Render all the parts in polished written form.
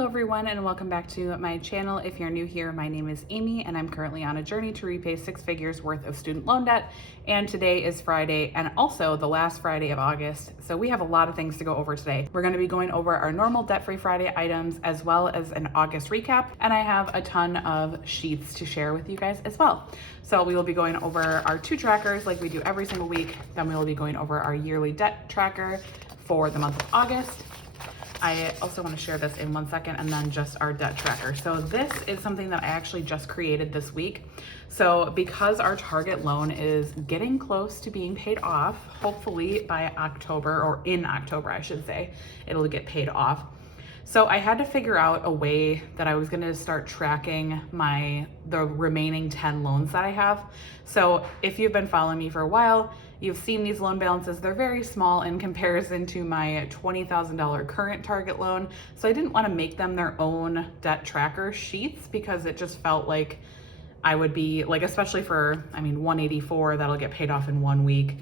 Hello everyone and welcome back to my channel. If you're new here, my name is Amy and I'm currently on a journey to repay 6 figures worth of student loan debt. And today is Friday and also the last Friday of August. So we have a lot of things to go over today. We're going to be going over our normal debt-free Friday items as well as an August recap. And I have a ton of sheets to share with you guys as well. So we will be going over our 2 trackers like we do every single week. Then we will be going over our yearly debt tracker for the month of August. I also want to share this in 1 second, and then just our debt tracker. So this is something that I actually just created this week. So because our target loan is getting close to being paid off, hopefully by October, or in October, I should say, it'll get paid off. So I had to figure out a way that I was going to start tracking the remaining 10 loans that I have. So if you've been following me for a while, you've seen these loan balances. They're very small in comparison to my $20,000 current target loan. So I didn't want to make them their own debt tracker sheets because it just felt like I would be like, especially for, 184, that'll get paid off in 1 week.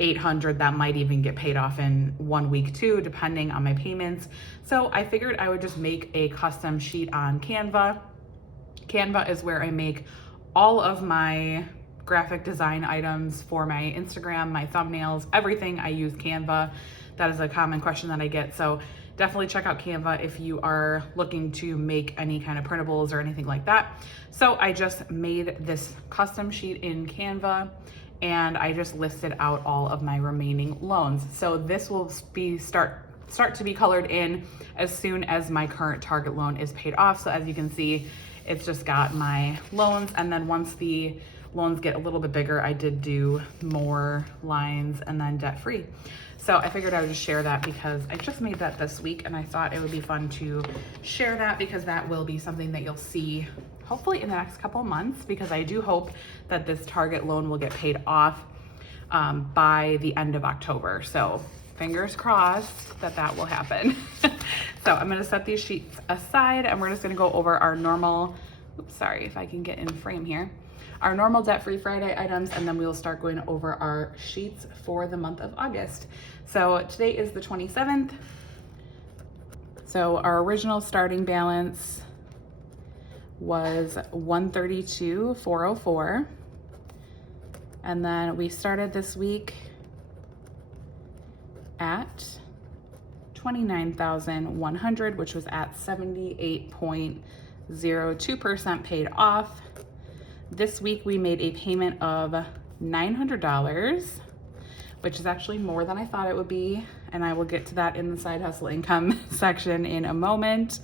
800, that might even get paid off in 1 week too, depending on my payments. So I figured I would just make a custom sheet on Canva. Canva is where I make all of my graphic design items for my Instagram, my thumbnails, everything. I use Canva. That is a common question that I get. So definitely check out Canva if you are looking to make any kind of printables or anything like that. So I just made this custom sheet in Canva and I just listed out all of my remaining loans. So this will start to be colored in as soon as my current target loan is paid off. So as you can see, it's just got my loans, and then once the loans get a little bit bigger, I did do more lines and then debt free. So I figured I would just share that because I just made that this week and I thought it would be fun to share that because that will be something that you'll see hopefully in the next couple of months, because I do hope that this target loan will get paid off by the end of October. So fingers crossed that that will happen. So I'm gonna set these sheets aside and we're just gonna go over our normal, sorry if I can get in frame here, our normal debt-free Friday items, and then we'll start going over our sheets for the month of August. So today is the 27th. So our original starting balance was $132,404. And then we started this week at $29,100, which was at 78.02% paid off. This week we made a payment of $900, which is actually more than I thought it would be. And I will get to that in the side hustle income section in a moment.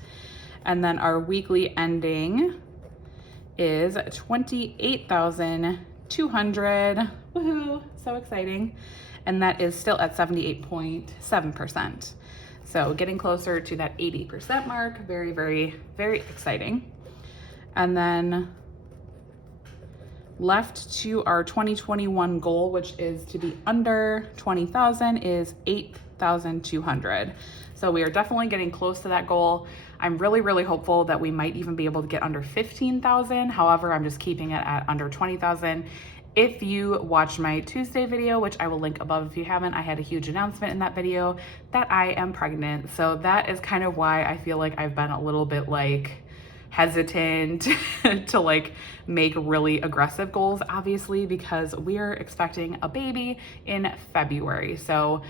And then our weekly ending is $28,200. Woohoo, so exciting. And that is still at 78.7%. So getting closer to that 80% mark. Very, very, very exciting. And then left to our 2021 goal, which is to be under 20,000, is 8,200. So we are definitely getting close to that goal. I'm really, really hopeful that we might even be able to get under 15,000. However, I'm just keeping it at under 20,000. If you watched my Tuesday video, which I will link above if you haven't, I had a huge announcement in that video that I am pregnant. So that is kind of why I feel like I've been a little bit hesitant to make really aggressive goals, obviously, because we are expecting a baby in February. So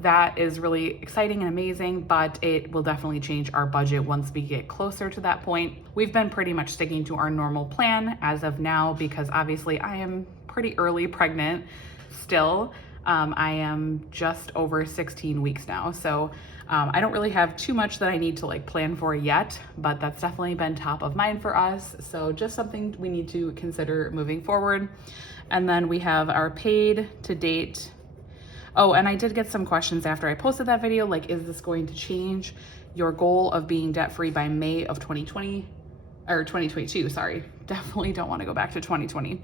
that is really exciting and amazing, but it will definitely change our budget once we get closer to that point. We've been pretty much sticking to our normal plan as of now because obviously I am pretty early pregnant still. I am just over 16 weeks now. So I don't really have too much that I need to plan for yet, but that's definitely been top of mind for us. So just something we need to consider moving forward. And then we have our paid to date. Oh, and I did get some questions after I posted that video, is this going to change your goal of being debt-free by May of 2020 or 2022? Sorry, definitely don't want to go back to 2020.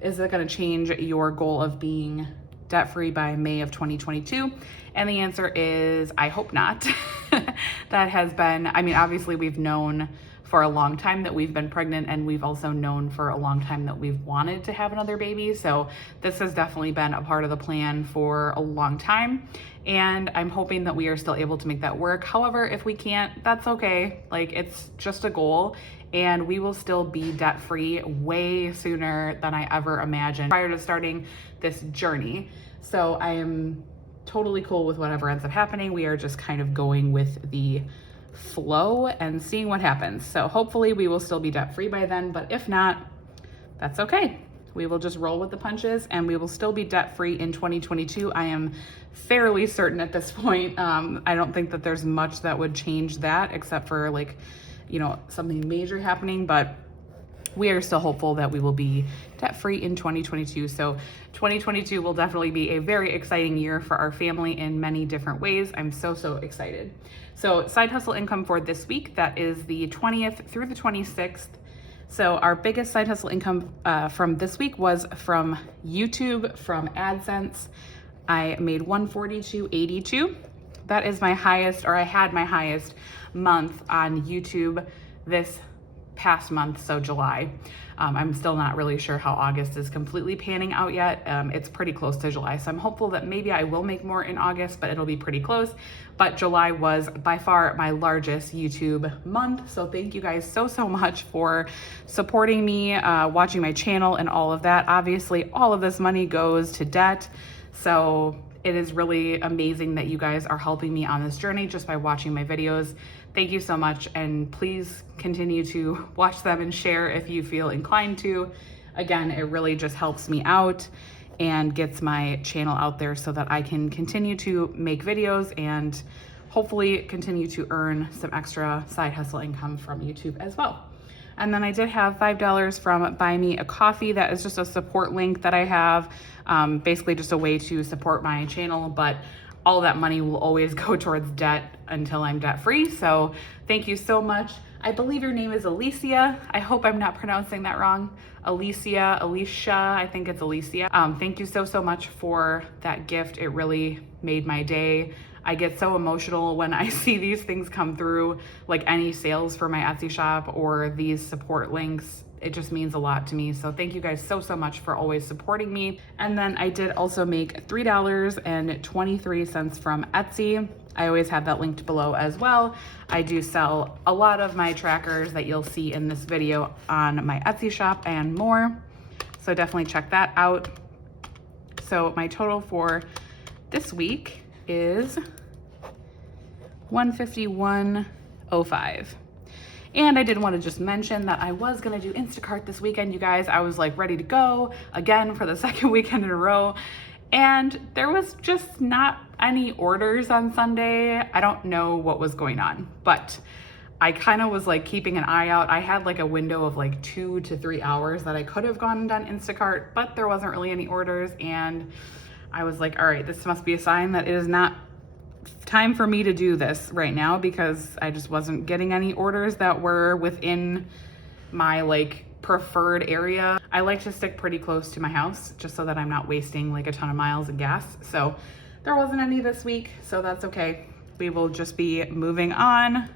Is it going to change your goal of being debt-free by May of 2022? And the answer is, I hope not. That has been, obviously we've known for a long time that we've been pregnant, and we've also known for a long time that we've wanted to have another baby. So this has definitely been a part of the plan for a long time, and I'm hoping that we are still able to make that work. However, if we can't, that's okay. Like, it's just a goal, and we will still be debt-free way sooner than I ever imagined prior to starting this journey. So I am totally cool with whatever ends up happening. We are just kind of going with the flow and seeing what happens. So hopefully we will still be debt-free by then, but if not, that's okay. We will just roll with the punches, and we will still be debt-free in 2022. I am fairly certain at this point. I don't think that there's much that would change that, except for, like, you know, something major happening, but we are still hopeful that we will be debt-free in 2022. So 2022 will definitely be a very exciting year for our family in many different ways. I'm so excited. So side hustle income for this week, that is the 20th through the 26th. So our biggest side hustle income from this week was from YouTube, from AdSense. I made $142.82. That is my highest, or I had my highest month on YouTube this past month, so July. I'm still not really sure how August is completely panning out yet. It's pretty close to July, so I'm hopeful that maybe I will make more in August, but it'll be pretty close. But July was by far my largest YouTube month, so thank you guys so much for supporting me, watching my channel and all of that. Obviously, all of this money goes to debt, so it is really amazing that you guys are helping me on this journey just by watching my videos. Thank you so much, and please continue to watch them and share if you feel inclined to. Again, it really just helps me out and gets my channel out there so that I can continue to make videos and hopefully continue to earn some extra side hustle income from YouTube as well. And then I did have $5 from Buy Me a Coffee. That is just a support link that I have, basically just a way to support my channel, but all that money will always go towards debt until I'm debt free. So thank you so much. I believe your name is Alicia. I hope I'm not pronouncing that wrong. Alicia, I think it's Alicia. Thank you so much for that gift. It really made my day. I get so emotional when I see these things come through, like any sales for my Etsy shop or these support links. It just means a lot to me. So thank you guys so much for always supporting me. And then I did also make $3.23 from Etsy. I always have that linked below as well. I do sell a lot of my trackers that you'll see in this video on my Etsy shop and more. So definitely check that out. So my total for this week is $151.05. And I did want to just mention that I was going to do Instacart this weekend, you guys. I was like ready to go again for the second weekend in a row. And there was just not any orders on Sunday. I don't know what was going on, but I kind of was like keeping an eye out. I had like a window of like 2 to 3 hours that I could have gone and done Instacart, but there wasn't really any orders. And I was like, all right, this must be a sign that it is not time for me to do this right now, because I just wasn't getting any orders that were within my like preferred area. I like to stick pretty close to my house just so that I'm not wasting like a ton of miles in gas. So there wasn't any this week, so that's okay. We will just be moving on.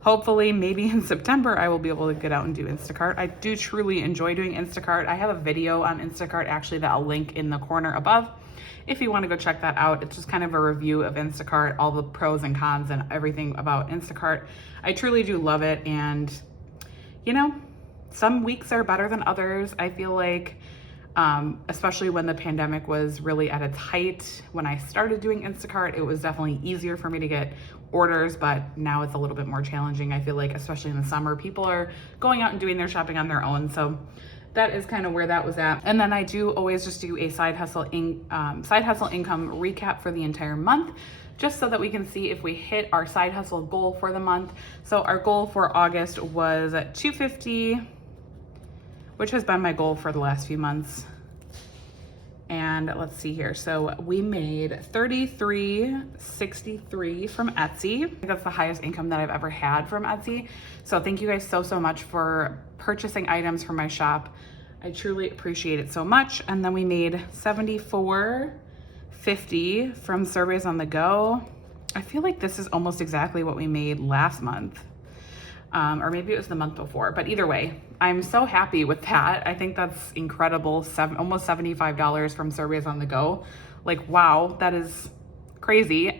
Hopefully, maybe in September, I will be able to get out and do Instacart. I do truly enjoy doing Instacart. I have a video on Instacart actually that I'll link in the corner above if you want to go check that out. It's just kind of a review of Instacart, all the pros and cons and everything about Instacart. I truly do love it, and you know, some weeks are better than others. I feel like, especially when the pandemic was really at its height, when I started doing Instacart, it was definitely easier for me to get orders, but now it's a little bit more challenging. I feel like, especially in the summer, people are going out and doing their shopping on their own. So that is kind of where that was at. And then I do always just do a side hustle income recap for the entire month, just so that we can see if we hit our side hustle goal for the month. So our goal for August was $250, which has been my goal for the last few months. And let's see here. So we made $33.63 from Etsy. I think that's the highest income that I've ever had from Etsy. So thank you guys so much for purchasing items from my shop. I truly appreciate it so much. And then we made $74.50 from Surveys on the Go. I feel like this is almost exactly what we made last month. or maybe it was the month before, but either way, I'm so happy with that. I think that's incredible. Almost $75 from Surveys on the Go. Like, wow, that is crazy.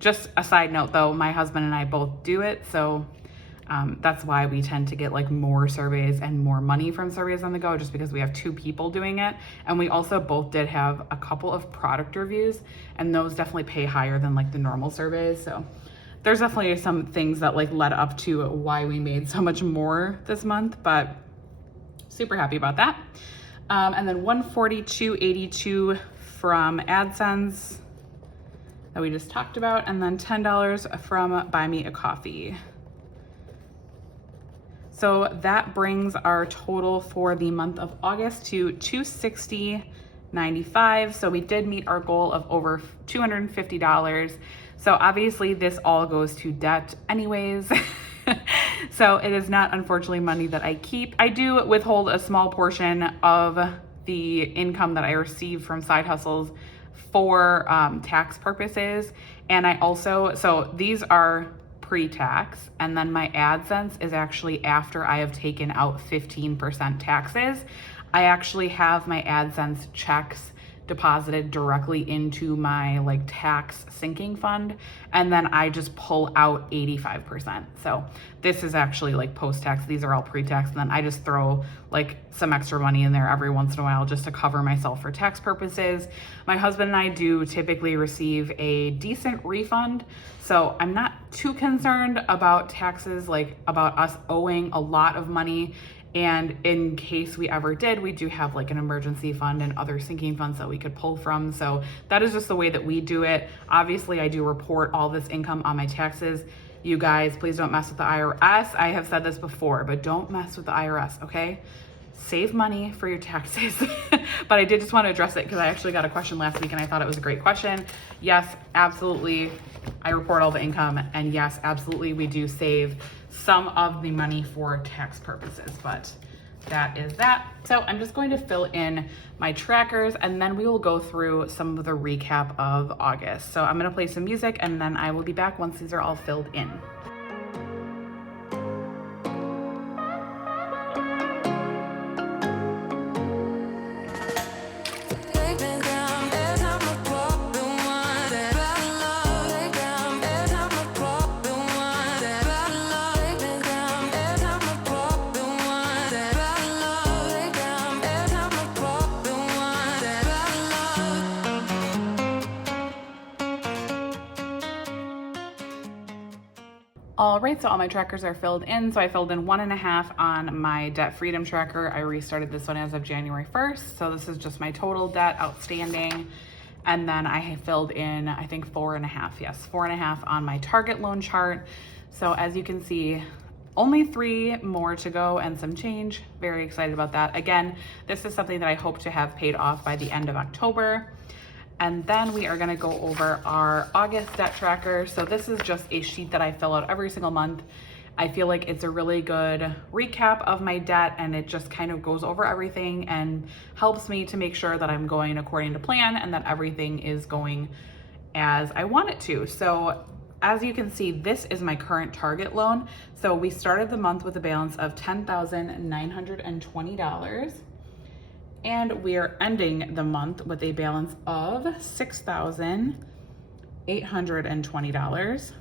Just a side note though, my husband and I both do it. So that's why we tend to get like more surveys and more money from Surveys on the Go, just because we have two people doing it. And we also both did have a couple of product reviews, and those definitely pay higher than like the normal surveys. So there's definitely some things that like led up to why we made so much more this month, but super happy about that. And then $142.82 from AdSense that we just talked about, and then $10 from Buy Me a Coffee. So that brings our total for the month of August to $260.95. So we did meet our goal of over $250. So obviously this all goes to debt anyways. So it is not, unfortunately, money that I keep. I do withhold a small portion of the income that I receive from side hustles for tax purposes. And I also, so these are pre-tax, and then my AdSense is actually after I have taken out 15% taxes. I actually have my AdSense checks deposited directly into my like tax sinking fund, and then I just pull out 85%. So this is actually like post-tax. These are all pre-tax, and then I just throw like some extra money in there every once in a while just to cover myself for tax purposes. My husband and I do typically receive a decent refund, so I'm not too concerned about taxes, like about us owing a lot of money. And in case we ever did, we do have like an emergency fund and other sinking funds that we could pull from. So that is just the way that we do it. Obviously, I do report all this income on my taxes. You guys, please don't mess with the IRS. I have said this before, but don't mess with the IRS, okay? Save money for your taxes. But I did just want to address it because I actually got a question last week and I thought it was a great question. Yes, absolutely. I report all the income, and yes, absolutely, we do save some of the money for tax purposes, but that is that. So I'm just going to fill in my trackers, and then we will go through some of the recap of August. So I'm going to play some music, and then I will be back once these are all filled in. All right, so all my trackers are filled in. So I filled in 1.5 on my debt freedom tracker. I restarted this one as of January 1st. So this is just my total debt outstanding. And then I filled in, I think 4.5, yes, 4.5 on my target loan chart. So as you can see, only 3 more to go and some change. Very excited about that. Again, this is something that I hope to have paid off by the end of October. And then we are gonna go over our August debt tracker. So this is just a sheet that I fill out every single month. I feel like it's a really good recap of my debt, and it just kind of goes over everything and helps me to make sure that I'm going according to plan and that everything is going as I want it to. So as you can see, this is my current target loan. So we started the month with a balance of $10,920. And we are ending the month with a balance of $6,820.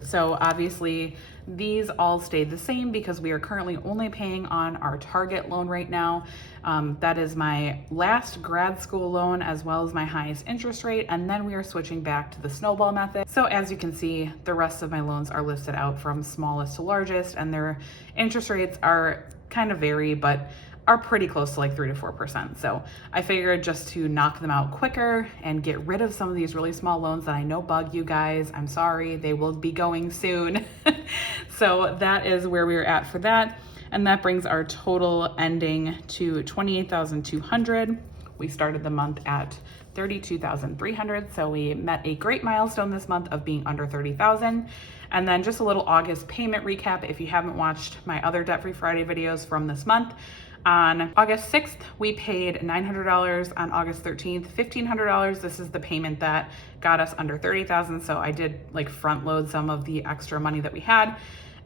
So obviously these all stayed the same because we are currently only paying on our target loan right now. That is my last grad school loan as well as my highest interest rate. And then we are switching back to the snowball method. So as you can see, the rest of my loans are listed out from smallest to largest, and their interest rates are kind of vary, but are pretty close to like 3 to 4%. So I figured just to knock them out quicker and get rid of some of these really small loans that I know bug you guys. I'm sorry, they will be going soon. So that is where we are at for that. And that brings our total ending to $28,200. We started the month at $32,300. So we met a great milestone this month of being under $30,000. And then just a little August payment recap. If you haven't watched my other Debt Free Friday videos from this month, on August 6th, we paid $900. On August 13th, $1,500. This is the payment that got us under $30,000. So I did like front load some of the extra money that we had.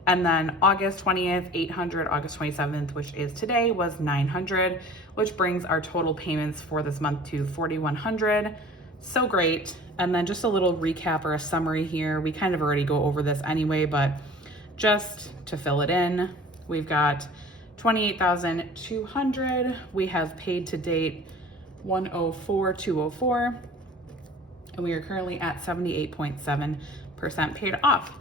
And then August 20th, $800, August 27th, which is today, was $900, which brings our total payments for this month to $4,100. So great. And then just a little recap or a summary here. We kind of already go over this anyway, but just to fill it in, we've got $28,200. We have paid to date $104,204, and we are currently at 78.7% paid off.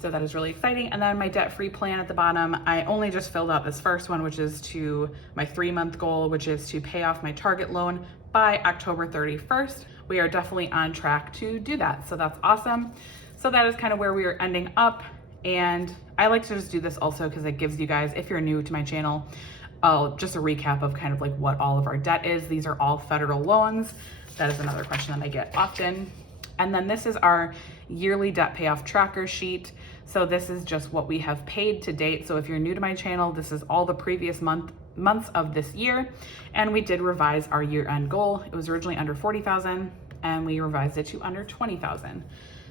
So that is really exciting. And then my debt-free plan at the bottom, I only just filled out this first one, which is to my 3-month goal, which is to pay off my target loan by October 31st. We are definitely on track to do that. So that's awesome. So that is kind of where we are ending up. And I like to just do this also because it gives you guys, if you're new to my channel, just a recap of kind of like what all of our debt is. These are all federal loans. That is another question that I get often. And then this is our yearly debt payoff tracker sheet. So this is just what we have paid to date. So if you're new to my channel, this is all the previous months of this year. And we did revise our year-end goal. It was originally under 40,000 and we revised it to under 20,000.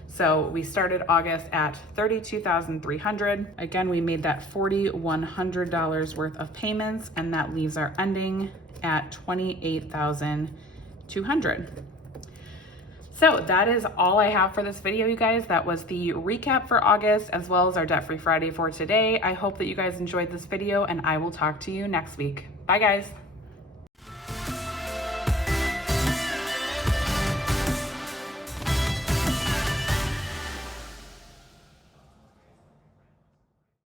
So we started August at 32,300. Again, we made that $4,100 worth of payments, and that leaves our ending at 28,200. So that is all I have for this video, you guys. That was the recap for August, as well as our debt-free Friday for today. I hope that you guys enjoyed this video, and I will talk to you next week. Bye, guys.